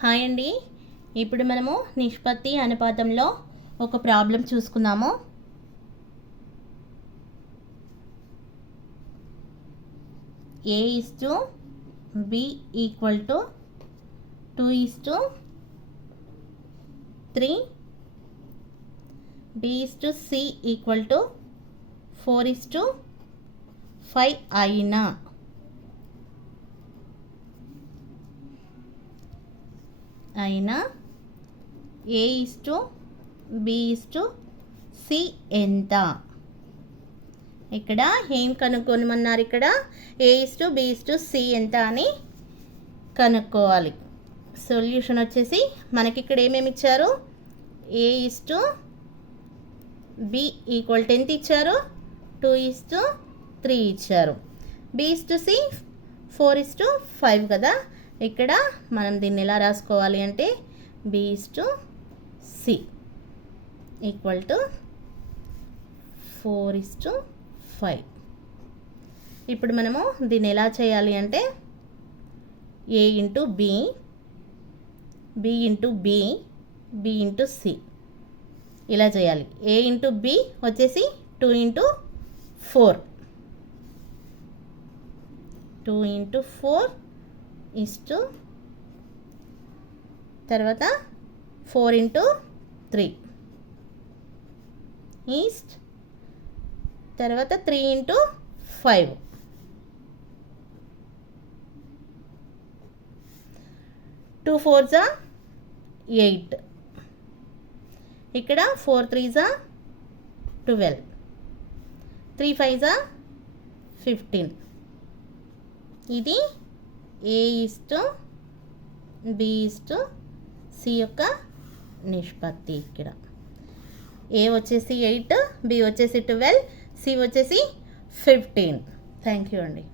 Hi అండి. ఇప్పుడు మనము నిష్పత్తి అనుపాతంలో ఒక ప్రాబ్లం చూసుకుందాము. A:B = 2:3, B:C = 4:5 అయినా A:B:C ఎంత? ఇక్కడ ఏం కనుక్కోమన్నారు? ఇక్కడ A:B:C ఎంత అని కనుక్కోవాలి. సొల్యూషన్ వచ్చేసి మనకి ఇక్కడ ఏమేమి ఇచ్చారు? A:B = ఎంత ఇచ్చారు? 2:3 ఇచ్చారు. B:C 4:5 కదా. ఇక్కడ మనం దీన్ని ఎలా రాసుకోవాలి అంటే B:C = 4:5. ఇప్పుడు మనము దీన్ని ఎలా చేయాలి అంటే A:B, B:B, B:C ఇలా చేయాలి. A:B వచ్చేసి 2:4, 2:4 తర్వాత 4:3 ఈస్ట్ తర్వాత 3:5. 2 4s 8, ఇక్కడ 4 3s 12, 3 5s 15. ఇది A:B:C యొక్క నిష్పత్తి. ఇక్కడ A వచ్చేసి 8, B వచ్చేసి 12, C వచ్చేసి 15. థ్యాంక్ యూ అండి.